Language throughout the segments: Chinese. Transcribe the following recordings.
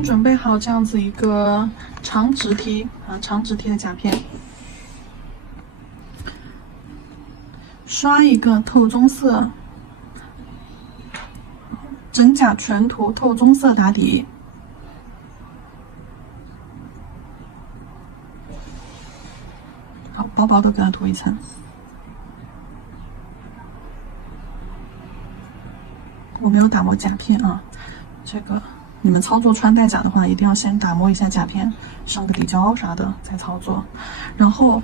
先准备好这样子一个长直梯长直梯的甲片，刷一个透棕色，整甲全涂透棕色打底。好，薄薄的给它涂一层。我没有打磨甲片啊，这个你们操作穿戴甲的话，一定要先打磨一下甲片，上个底胶啥的再操作。然后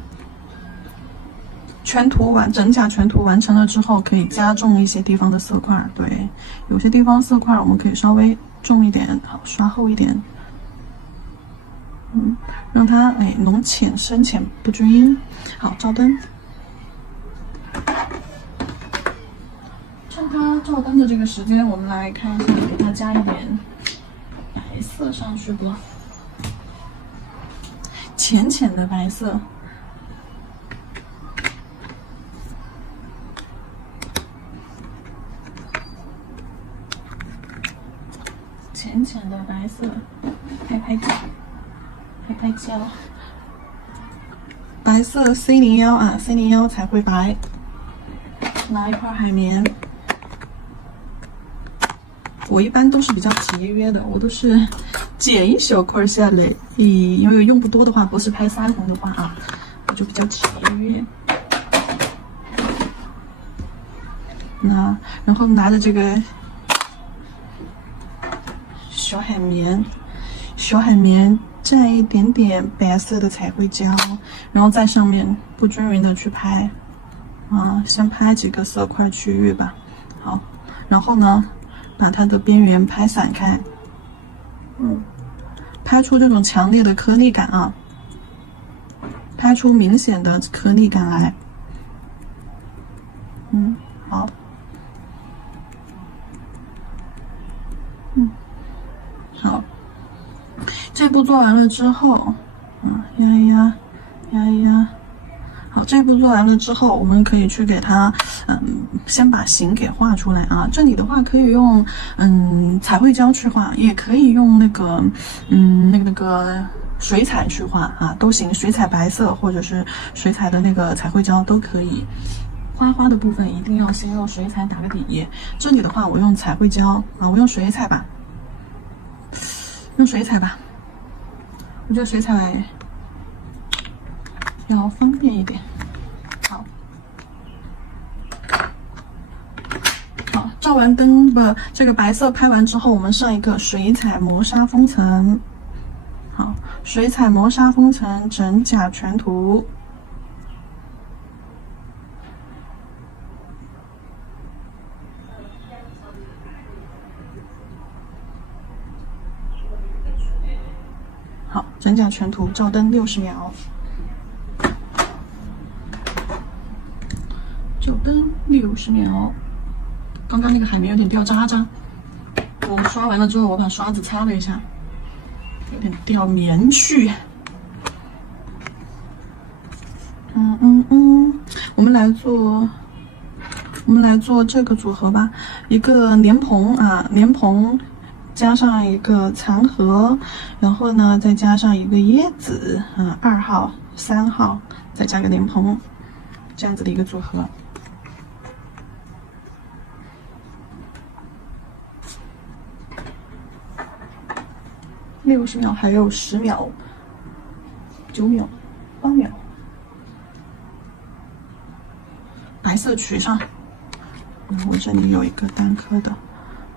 整甲全涂完成了之后，可以加重一些地方的色块。对，有些地方色块我们可以稍微重一点，好，刷厚一点。让它浓浅深浅不均。好，照灯。趁它照灯的这个时间，我们来看一下，给它加一点白色上去吧，浅浅的白色。浅浅的白色，拍胶，白色 C01啊 ，C01才会白。拿一块海绵，我一般都是比较节约的，我都是剪一小块下来，因为用不多的话，不是拍腮红的话啊，我就比较节约。然后拿着这个小海绵蘸一点点白色的彩绘胶，然后在上面不均匀的去拍，先拍几个色块区域吧。好，然后呢，把它的边缘拍散开，拍出这种强烈的颗粒感啊，拍出明显的颗粒感来。好。好，这步做完了之后，压一压。好，这步做完了之后，我们可以去给它，先把形给画出来啊。这里的话可以用，彩绘胶去画，也可以用那个，那个水彩去画啊，都行。水彩白色或者是水彩的那个彩绘胶都可以。花的部分一定要先用水彩打个底。这里的话，我用彩绘胶啊，我用水彩吧。我觉得水彩要方便一点。好，照完灯这个白色拍完之后，我们上一个水彩磨砂封层。好，水彩磨砂封层整甲全涂。好，整甲全涂，照灯60秒。照灯60秒。刚刚那个海绵有点掉渣渣，我们刷完了之后，我把刷子擦了一下，有点掉棉絮。我们来做这个组合吧，一个莲蓬啊，莲蓬。加上一个残荷，然后呢，再加上一个椰子，2号、3号，再加个莲蓬，这样子的一个组合。60秒，还有10秒、9秒、8秒。白色取上，我这里有一个单颗的，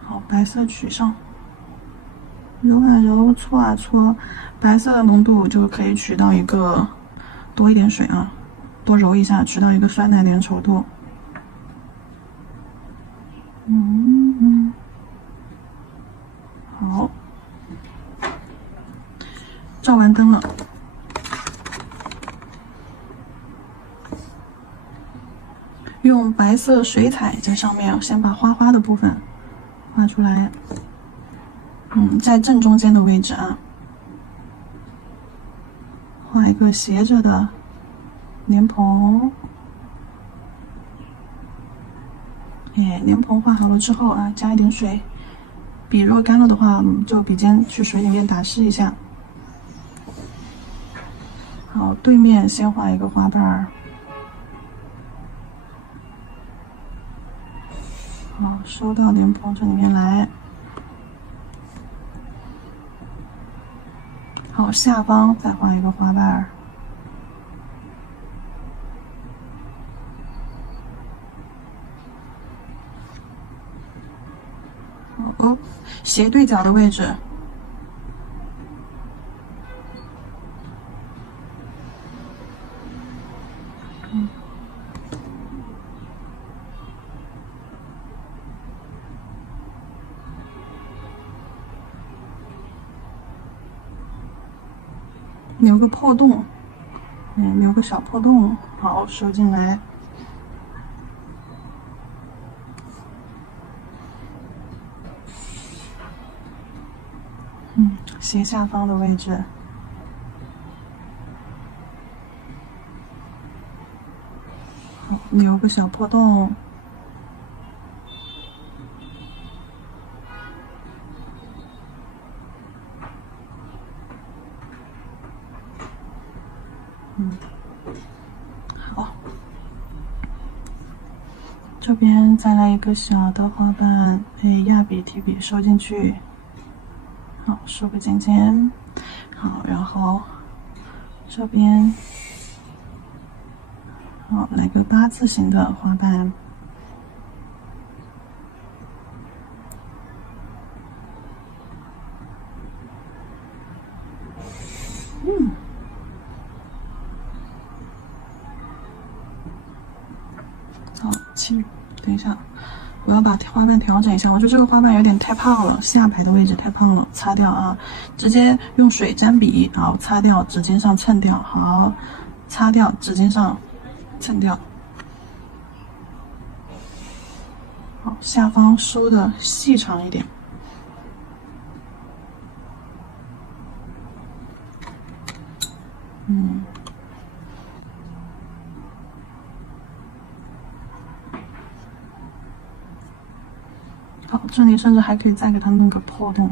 好，白色取上。揉啊揉，搓啊搓，白色的浓度就可以取到一个多一点水啊，多揉一下，取到一个酸奶粘稠度。好，照完灯了，用白色水彩在上面先把花的部分画出来。在正中间的位置啊，画一个斜着的莲蓬。莲蓬画好了之后啊，加一点水，笔如果干了的话，就笔尖去水里面打湿一下。好，对面先画一个花瓣儿。好，收到莲蓬这里面来。好，下方再画一个花瓣儿。哦，斜对角的位置。留个破洞，留个小破洞，好，收进来。斜下方的位置，好，留个小破洞。好，这边再来一个小的花瓣，压笔提笔收进去，好，收个尖尖，好，然后这边，好，来个8字形的花瓣。好，等一下，我要把花瓣调整一下。我觉得这个花瓣有点太胖了，下排的位置太胖了，擦掉啊！直接用水沾笔，好，擦掉，指尖上蹭掉，好，擦掉，指尖上蹭掉。好，下方收的细长一点。好，这里甚至还可以再给它弄个破洞。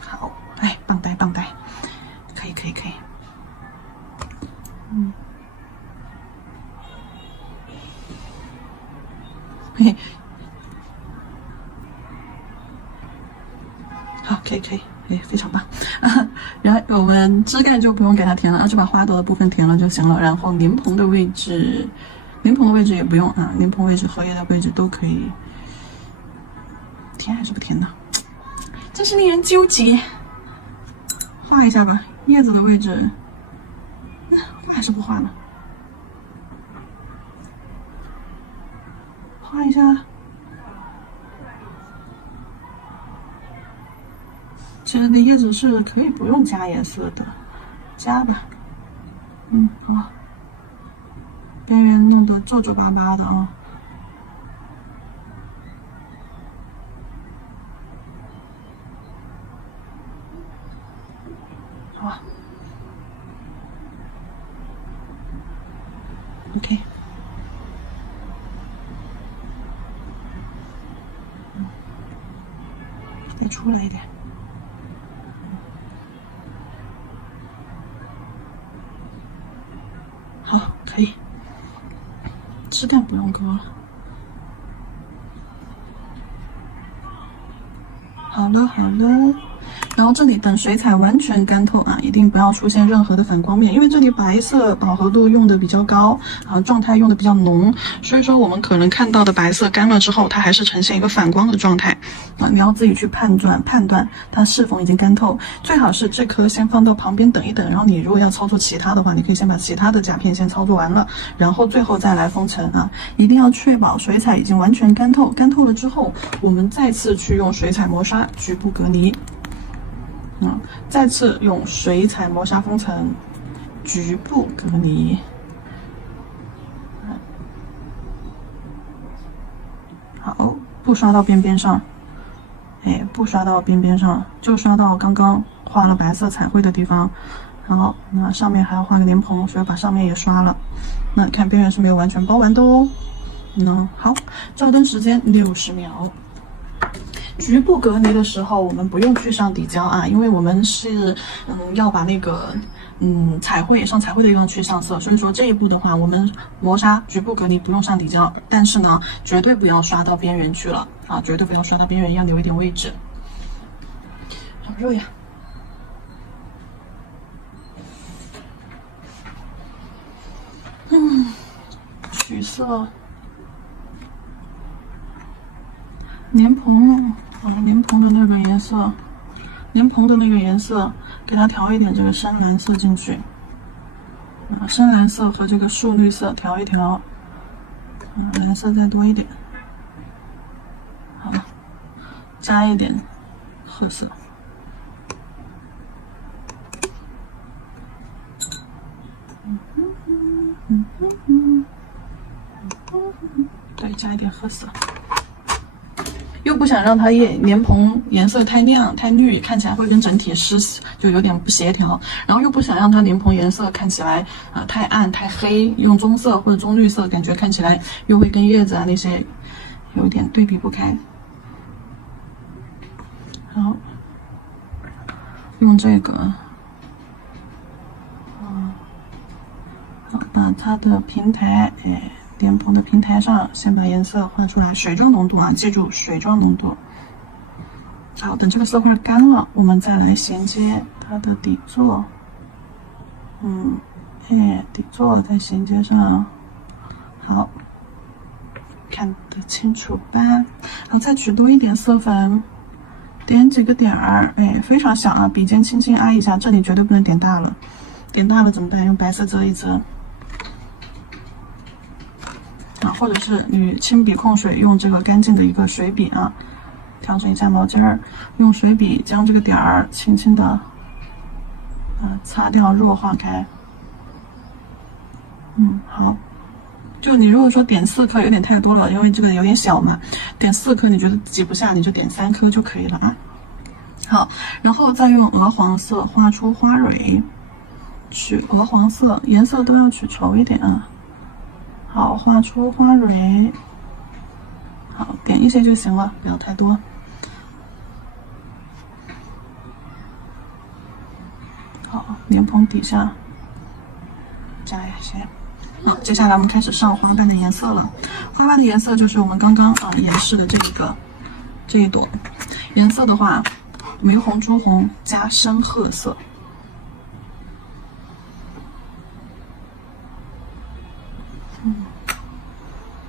好，哎，棒呆棒呆，可以。嘿，好，可以，非常棒。然后我们枝干就不用给它填了，就把花朵的部分填了就行了。然后莲蓬的位置也不用啊，莲蓬位置、荷叶的位置都可以填还是不填呢？真是令人纠结。画一下吧，叶子的位置，画还是不画呢？画一下。其实那叶子是可以不用加颜色的，加吧。好，边缘弄得皱皱巴巴的啊。好 ，OK。再出来一点。好，可以。枝干不用割了。好了。然后这里等水彩完全干透啊，一定不要出现任何的反光面，因为这里白色饱和度用的比较高，状态用的比较浓，所以说我们可能看到的白色干了之后，它还是呈现一个反光的状态啊，你要自己去判断它是否已经干透。最好是这颗先放到旁边等一等，然后你如果要操作其他的话，你可以先把其他的甲片先操作完了，然后最后再来封层啊，一定要确保水彩已经完全干透，干透了之后，我们再次去用水彩磨砂局部隔离。再次用水彩磨砂封层，局部隔离。好，不刷到边边上，不刷到边边上，就刷到刚刚画了白色彩绘的地方。好，那上面还要画个莲蓬，所以把上面也刷了。那看边缘是没有完全包完的哦。好，照灯时间60秒。局部隔离的时候，我们不用去上底胶啊，因为我们是要把那个彩绘上彩绘的地方去上色，所以说这一步的话，我们磨砂局部隔离不用上底胶，但是呢，绝对不要刷到边缘去了啊，绝对不要刷到边缘，要留一点位置。好热呀！取色，莲蓬，莲蓬的那个颜色，莲蓬的那个颜色，给它调一点这个深蓝色进去，深蓝色和这个树绿色调一调，蓝色再多一点，好了，加一点褐色。对，加一点褐色，又不想让它莲蓬颜色太亮太绿，看起来会跟整体就有点不协调，然后又不想让它莲蓬颜色看起来太暗太黑，用棕色或者棕绿色，感觉看起来又会跟叶子那些有点对比不开。好，用这个。把它的平台，莲蓬的平台上，先把颜色画出来，水状浓度啊，记住水状浓度。好，等这个色块干了，我们再来衔接它的底座。底座再衔接上，好，看得清楚吧？好，再取多一点色粉，点几个点儿，非常小啊，笔尖轻轻按一下，这里绝对不能点大了，点大了怎么办？用白色遮一遮。或者是你轻笔控水，用这个干净的一个水笔啊，调整一下毛巾儿，用水笔将这个点儿轻轻的擦掉，弱化开。好，就你如果说点4颗有点太多了，因为这个有点小嘛，点4颗你觉得挤不下，你就点3颗就可以了啊。好，然后再用鹅黄色画出花蕊，取鹅黄色，颜色都要取稠一点啊。好，画出花蕊，好，点一些就行了，不要太多。好，莲蓬底下加一些。好，接下来我们开始上花瓣的颜色了。花瓣的颜色就是我们刚刚演示的这一朵颜色的话，玫红、朱红加深褐色。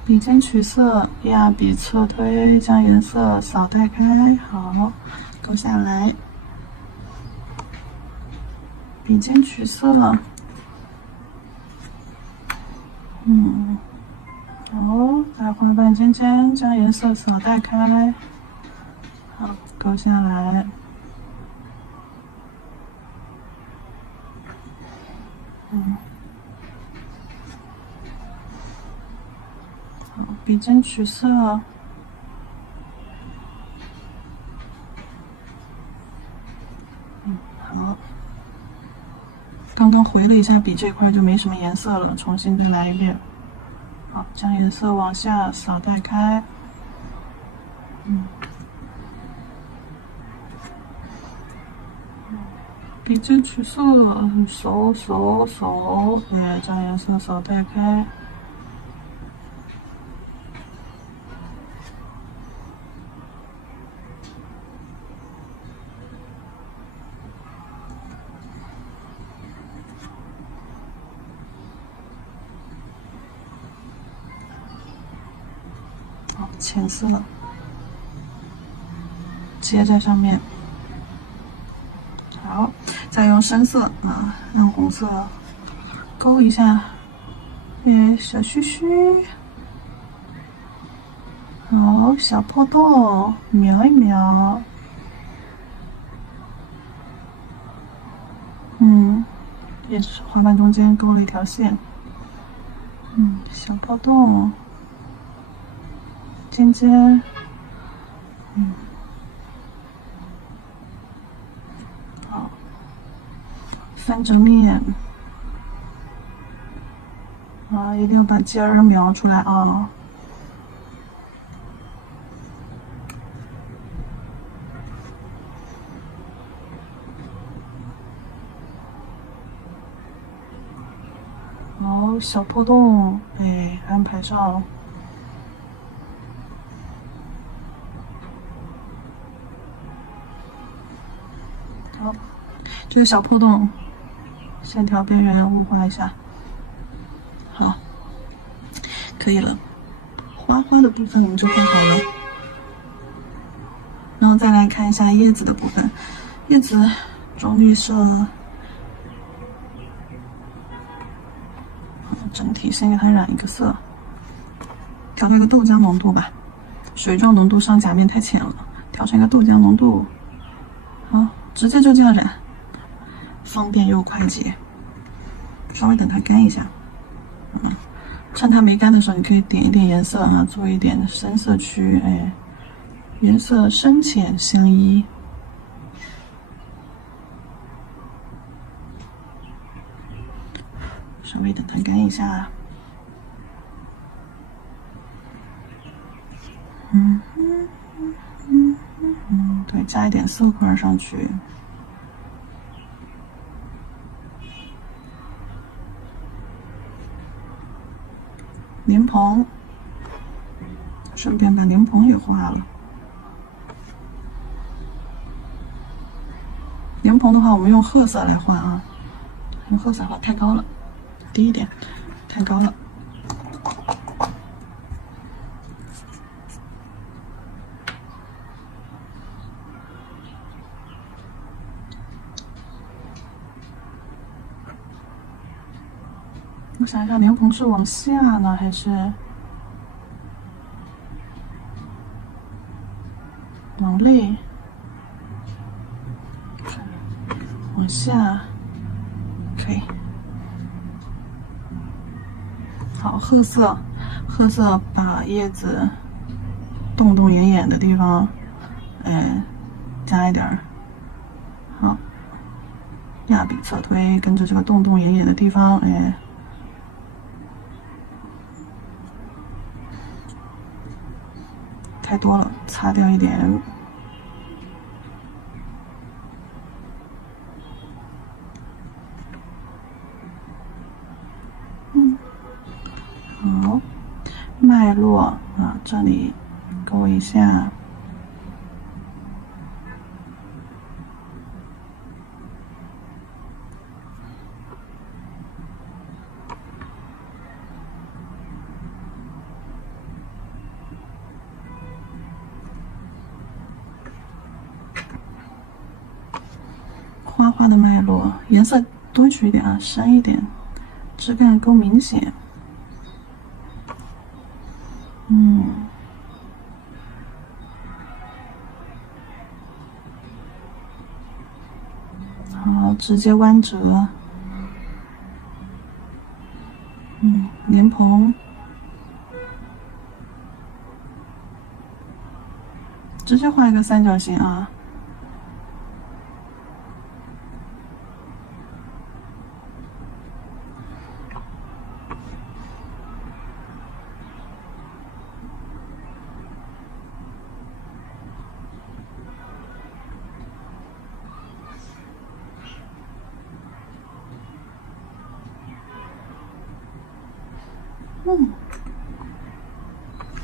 笔尖取色，压笔侧推，将颜色扫带开，好，勾下来。笔尖取色，好，在花瓣尖尖将颜色扫带开，好，勾下来。笔尖取色，好，刚刚回了一下笔这块就没什么颜色了，重新再来一遍。好，将颜色往下扫带开，笔尖取色，扫，将颜色扫带开。好，浅色接在上面。好，再用深色暗红色勾一下，小须须，好，小破洞描一描，也是花瓣中间勾了一条线，小破洞，尖尖，翻着面啊，一定要把尖儿描出来啊。好，小破洞，哎，安排上。好，这个小破洞，线条边缘雾化一下。好，可以了。花花的部分我们就画好了，然后再来看一下叶子的部分。叶子棕绿色，整体先给它染一个色，调这个豆浆浓度吧。水状浓度上甲面太浅了，调成一个豆浆浓度。好，直接就这样染，方便又快捷。稍微等它干一下，趁它没干的时候，你可以点一点颜色啊，做一点深色区，哎，颜色深浅相依。稍微等它干一下。对，加一点色块上去。莲蓬，顺便把莲蓬也画了。莲蓬的话，我们用褐色来画啊，用褐色画太高了，低一点，太高了。我想一下，莲蓬是往下呢，还是往内？往下，可以。好，褐色，褐色把叶子洞洞眼眼的地方，加一点儿。好，压笔侧推，跟着这个洞洞眼眼的地方，太多了，擦掉一点。好，脉络啊，这里勾一下。花花的脉络，颜色多取一点啊，深一点，枝干更明显。好，直接弯折。莲蓬，直接画一个三角形啊。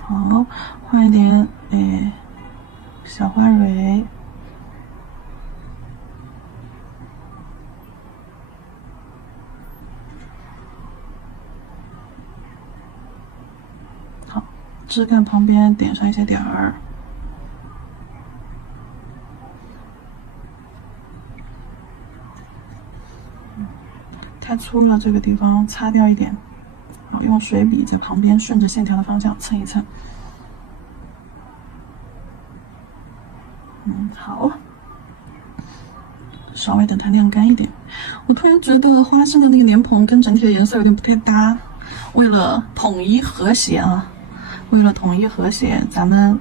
好，画一点小花蕊。好，枝干旁边点上一些点儿。太粗了，这个地方擦掉一点。好，用水笔在旁边顺着线条的方向蹭一蹭。好，稍微等它晾干一点。我突然觉得花生的那个莲蓬跟整体的颜色有点不太搭，为了统一和谐啊，咱们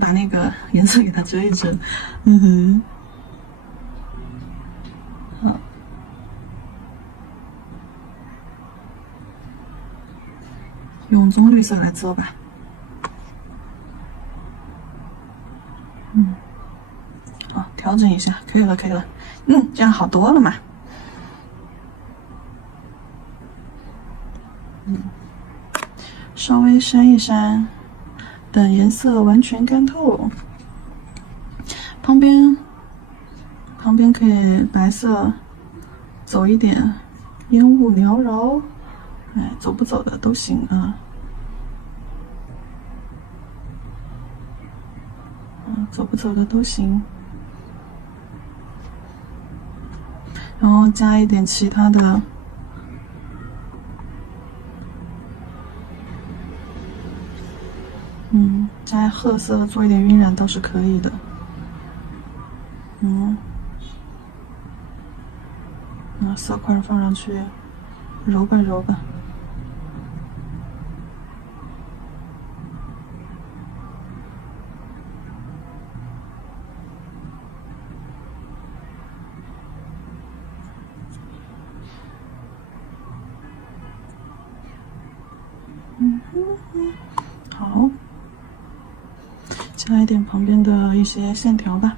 把那个颜色给它遮一遮。好，棕绿色来做吧。好，调整一下，可以了，可以了。这样好多了嘛。稍微筛一筛，等颜色完全干透。旁边可以白色走一点，烟雾缭绕。走不走的都行啊。走不走的都行。然后加一点其他的。加褐色做一点晕染倒是可以的。色块放上去，揉吧揉吧。好，加一点旁边的一些线条吧。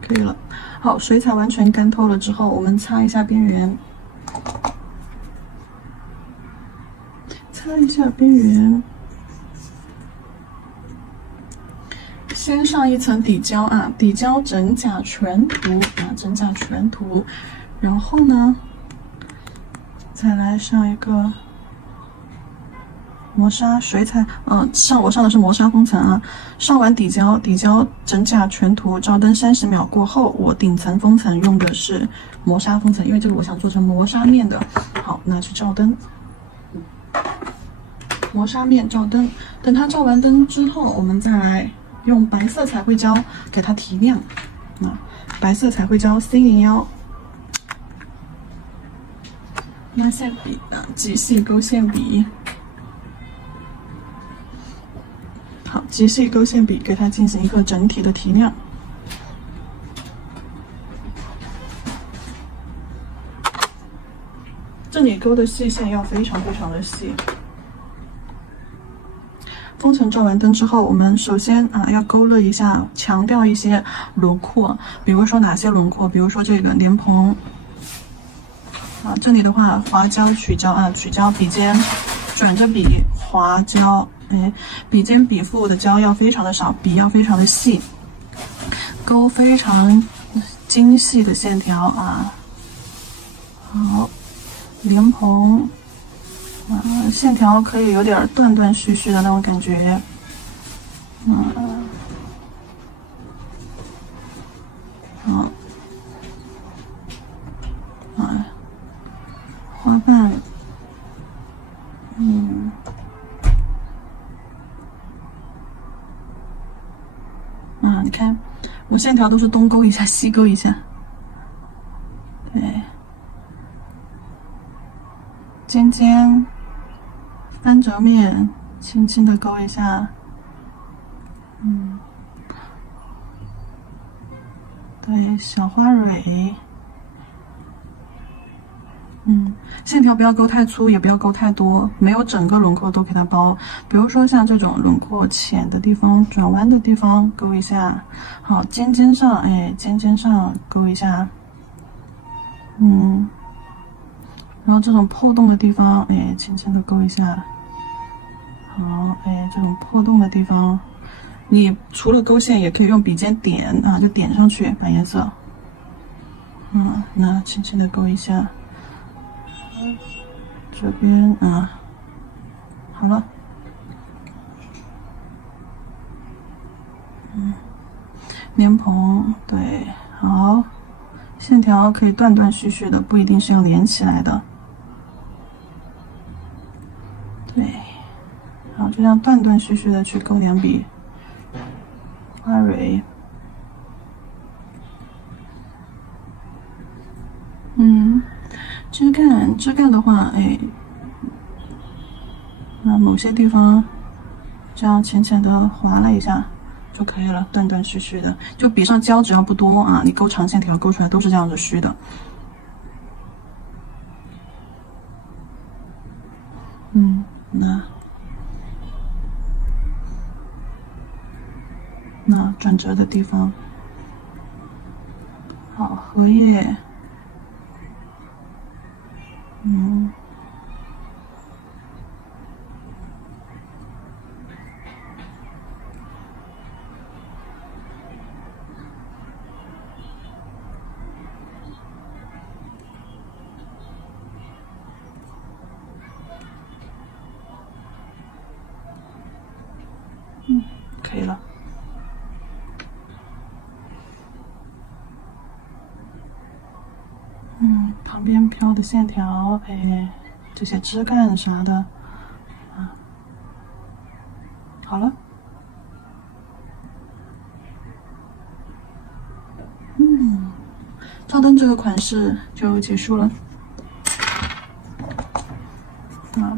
可以了。好，水彩完全干透了之后，我们擦一下边缘。擦一下边缘，先上一层底胶啊，底胶整甲全涂啊，整甲全涂，然后呢，再来上一个磨砂水彩，我上的是磨砂封层啊。上完底胶整甲全涂，照灯30秒过后，我顶层封层用的是磨砂封层，因为这个我想做成磨砂面的。好，拿去照灯。磨砂面照灯，等它照完灯之后，我们再来用白色彩绘胶给它提亮。白色彩绘胶 C01，拉线笔的极细勾线笔。好，极细勾线笔给它进行一个整体的提亮。这里勾的细线要非常非常的细。封层照完灯之后，我们首先要勾勒一下，强调一些轮廓。比如说哪些轮廓？比如说这个莲蓬。这里的话，划胶取胶取胶，笔尖转着笔划胶。笔尖笔腹的胶要非常的少，笔要非常的细，勾非常精细的线条啊。好，莲蓬。线条可以有点断断续续的那种感觉。好，花瓣，你看，我线条都是东勾一下，西勾一下。对，尖尖。翻折面轻轻的勾一下，对，小花蕊，线条不要勾太粗，也不要勾太多，没有整个轮廓都给它包。比如说像这种轮廓浅的地方、转弯的地方勾一下，好，尖尖上，尖尖上勾一下，然后这种破洞的地方，轻轻的勾一下。好，这种破洞的地方，你除了勾线，也可以用笔尖点就点上去，把颜色。那轻轻的勾一下。这边好了。莲蓬，对，好，线条可以断断续续的，不一定是要连起来的。对。好，就这样断断续续的去勾两笔花蕊。枝干的话，哎，那某些地方这样浅浅的划了一下就可以了，断断续续的，就笔上胶只要不多啊，你勾长线条勾出来都是这样子虚的。那转折的地方，好，荷叶，可以了。旁边飘的线条，哎，这些枝干啥的，啊，好了。照灯这个款式就结束了。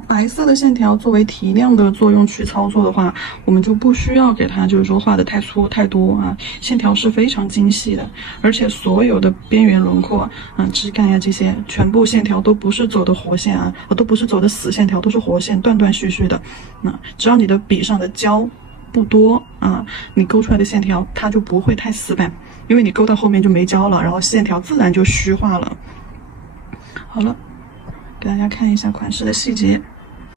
白色的线条作为提亮的作用去操作的话，我们就不需要给它就是说画的太粗太多啊，线条是非常精细的，而且所有的边缘轮廓枝干呀这些全部线条都不是走的活线啊，都不是走的死线条，都是活线，断断续续的。只要你的笔上的胶不多啊，你勾出来的线条它就不会太死板，因为你勾到后面就没胶了，然后线条自然就虚化了。好了，给大家看一下款式的细节。